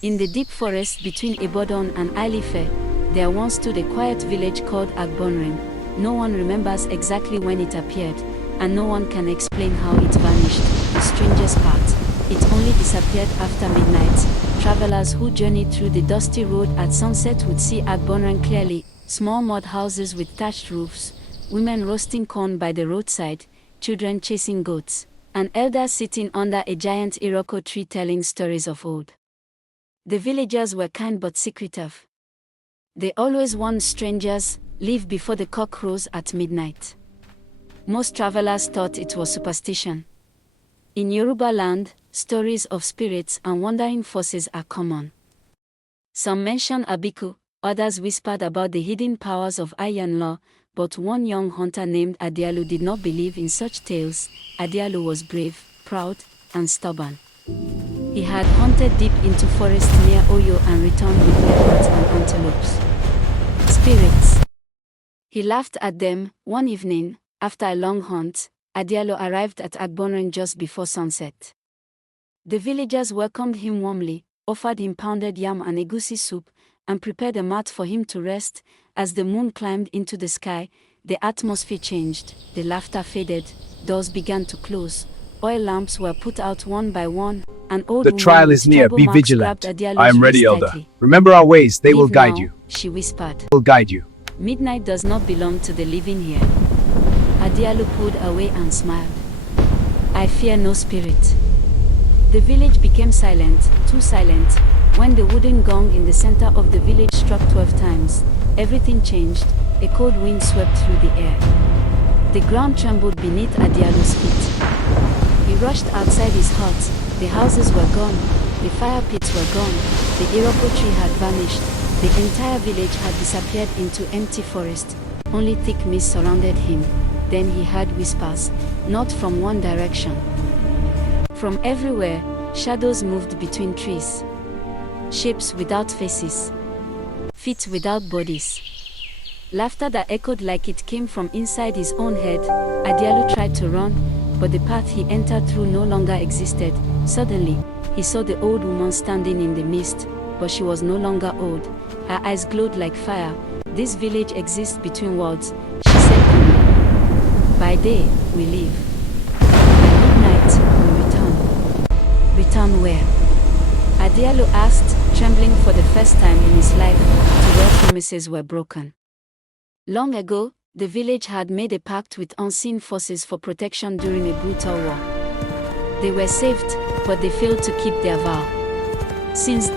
In the deep forest between Ibadan and Alife, there once stood a quiet village called Agbonren. No one remembers exactly when it appeared, and no one can explain how it vanished. The strangest part, it only disappeared after midnight. Travelers who journeyed through the dusty road at sunset would see Agbonren clearly: small mud houses with thatched roofs, women roasting corn by the roadside, children chasing goats, and elders sitting under a giant Iroko tree telling stories of old. The villagers were kind but secretive. They always warned strangers, leave before the cock crows at midnight. Most travelers thought it was superstition. In Yoruba land, stories of spirits and wandering forces are common. Some mention Abiku, others whispered about the hidden powers of Ayanlo, but one young hunter named Adialu did not believe in such tales. Adialu was brave, proud, and stubborn. He had hunted deep into forests near Oyo and returned with leopards and antelopes. Spirits. He laughed at them. One evening, after a long hunt, Adialu arrived at Agbonren just before sunset. The villagers welcomed him warmly, offered him pounded yam and egusi soup, and prepared a mat for him to rest. As the moon climbed into the sky, the atmosphere changed, the laughter faded, doors began to close, oil lamps were put out one by one. An old The woman trial with is near. tribal Be marks vigilant. grabbed Adialu's I am ready, wrist Elder. tightly. Remember our ways. They will "Leave guide now," you. she whispered. Will guide you. "Midnight does not belong to the living here." Adialu pulled away and smiled. "I fear no spirit." The village became silent, too silent. When the wooden gong in the center of the village struck 12 times, everything changed. A cold wind swept through the air. The ground trembled beneath Adialu's feet. He rushed outside his hut. The houses were gone. The fire pits were gone. The Iroko tree had vanished. The entire village had disappeared into empty forest. Only thick mist surrounded him. Then he heard whispers, not from one direction. From everywhere, shadows moved between trees. Shapes without faces. Feet without bodies. Laughter that echoed like it came from inside his own head. Adialu tried to run, but the path he entered through no longer existed. Suddenly, he saw the old woman standing in the mist, but she was no longer old. Her eyes glowed like fire. "This village exists between worlds," she said calmly. "By day, we live. By midnight, we return." "Return where?" Adialu asked, trembling for the first time in his life, to where promises were broken. Long ago, the village had made a pact with unseen forces for protection during a brutal war. They were saved, but they failed to keep their vow. Since